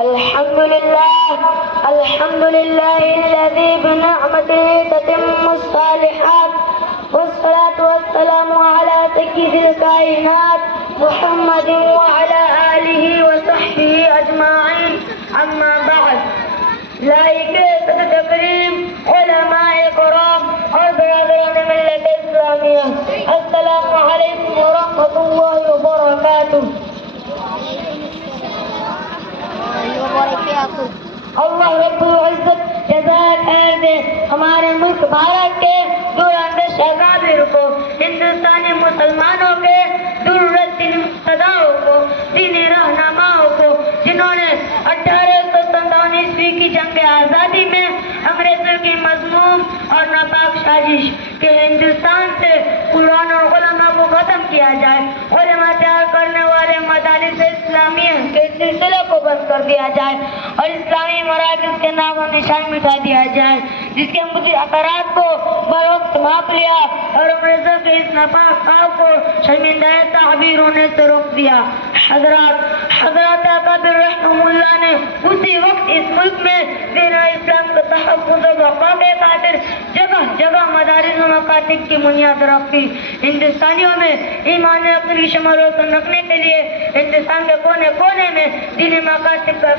الحمد لله الذي بنعمته تتم الصالحات، والصلاة والسلام على سيد الكائنات محمد وعلى آله وصحبه أجمعين. أما بعد، لائق صدر کریم، علماء کرام اور برادران ملت اسلامیہ، السلام علیکم ورحمۃ اللہ وبرکاتہ۔ اللہ رب العزت جزائے خیر دے ہمارے ملک بھارت کے دور اندیش اکابر کو، ہندوستانی مسلمانوں کے ضرورت دین مقتداؤں کو، دینی رہنماؤں کو، جنہوں نے 1857 عیسوی کی جنگ آزادی میں انگریزوں کی مذموم اور ناپاک سازش کہ ہندوستان سے قرآن اور علماء کو ختم کیا جائے، علماء تیار کرنے والے مدارس اسلامیہ کے سلسلے کو بند کر دیا جائے اور اسلامی مراکز کے نام و نشان مٹا دیا جائے، جس کے مجھے اثرات کو بروقت ماپ لیا اور انگریزوں کے اس ناپاک کام کو شرمندہ تعبیر ہونے سے روک دیا۔ حضرات اکابر رحمہ اللہ نے اسی وقت اس ملک میں دین اسلام کے تحفظ و بقا کے خاطر جگہ جگہ مدارس و مکاتب کی بنیاد رکھی۔ ہندوستانیوں میں ایمان عقلی شمع روشن رکھنے کے لیے ہندوستان کے کونے کونے میں دینی مکاتب کا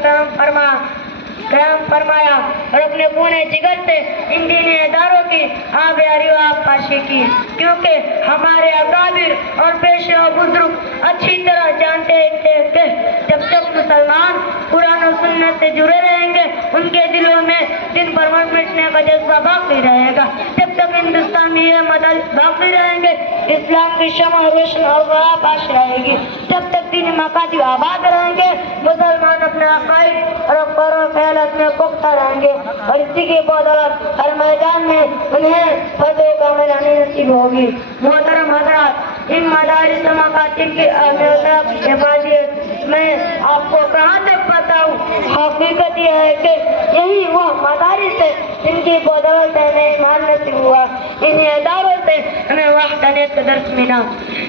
قیام فرمایا اور اپنے خون جگر سے ان دینی اداروں کی آبیاری و آبپاشی کی، کیونکہ ہمارے اکابر اور پیشے و بزرگ اچھی طرح جانتے تھے کہ جب تک مسلمان قرآن و سنت سے جڑے رہیں گے ان کے دلوں میں دن پر من مٹنے کا جذبہ باقی رہے گا، جب تک ہندوستان میں یہ مدارس باقی رہیں گے اسلام کی شمع روشن اور آبپاش رہے گی، جب تک دینی مکاتب آباد رہیں گے مسلمان اپنے عقائد اور افکار و خیالات میں پختہ رہیں گے اور اسی کی بدولت ہر میدان میں انہیں فتح و کامیابی نصیب ہوگی۔ محترم حضرات، ان مدارس و مکاتب کی اہمیت کے بعد میں آپ کو کہاں تک بتاؤں، حقیقت یہ ہے کہ یہی وہ مدارس ہے جن کی بدولت ہمیں ایمان نصیب ہوا، انہیں اداروں سے ہمیں وحدانیت کا درس ملا،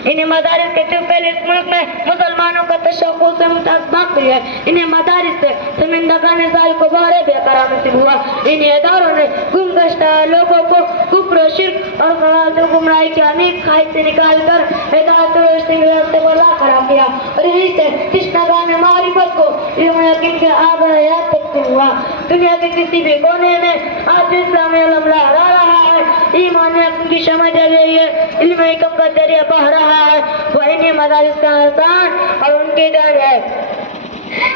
انہیں مدارس کے پہلے اس ملک میں مسلمانوں کا تشخص و امتیاز باقی ہے، انہیں مدارس سے شرمندگان سال کو بہرے بے قرار نصیب ہوا، انہیں اداروں نے گمگشتہ لوگوں کو کفر و شرک اور غلط و گمراہی کی عمیق خواہش سے نکال کر ہدایت و رشتے کے راستے پر لا کھڑا کیا اور یہیں سے تشنگان معرفت کو علم و یقین کے آب حیات تک ہوا۔ دنیا کے کسی بھی کونے میں آج اسلامی علم لہرا رہا ہے، ایمان یقین کی شمع جل رہی ہے، علم حکم کا دریا بہہ رہا ہے، وہ انہیں مدارس کا احسان اور ان کی دین ہے۔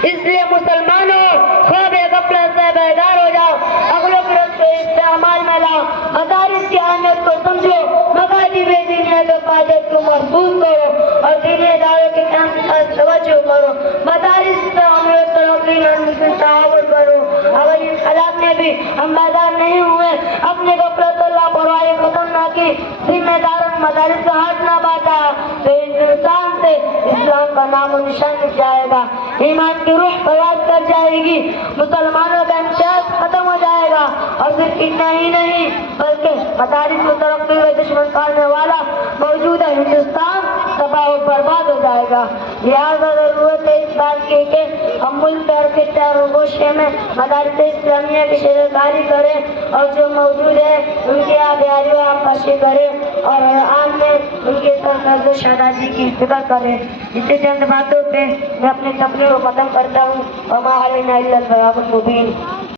اس لیے مسلمانوں خواب غفلت سے بیدار ہو جاؤ، اگلوں کے راستے استعمال میں لاؤ، مدارس کی اہمیت کو سمجھو، مکاتب دینیہ کے فائدے کو محسوس کرو اور دینی اداروں کے قیام کے ساتھ توجہ کرو، مدارس سے عمل ترقی اور مسلم تعاون کرو۔ اگر ان حالات میں بھی ہم بیدار نہیں ہوئے، اپنی غفلت اور لاپرواہی ختم نہ کی، ذمہ داروں مدارس سے ہاتھ نہ بانٹا تو ہندوستان سے اسلام کا نام و نشان مٹ جائے گا، ایمان کی روح پرواز کر جائے گی، مسلمانوں کا امتیاز ختم ہو جائے گا اور صرف اتنا ہی نہیں بلکہ مدارس کو ترقی میں دشمن کرنے والا موجودہ ہندوستان تباہ و برباد ہو جائے گا۔ لہذا ضرورت ہے اس بات کی کہ ہم ملک اور خطے اور گوشے میں مدارس اسلامیہ کی شرح کاری کریں اور جو موجود ہے ان کی آبیاری و آبپاشی کریں اور عام میں ان کی سرکرد و شہادی کی فکر کریں۔ اس سے چند باتوں پہ میں اپنی تقریر کو ختم کرتا ہوں۔ وما علینا الا البلاغ المبین۔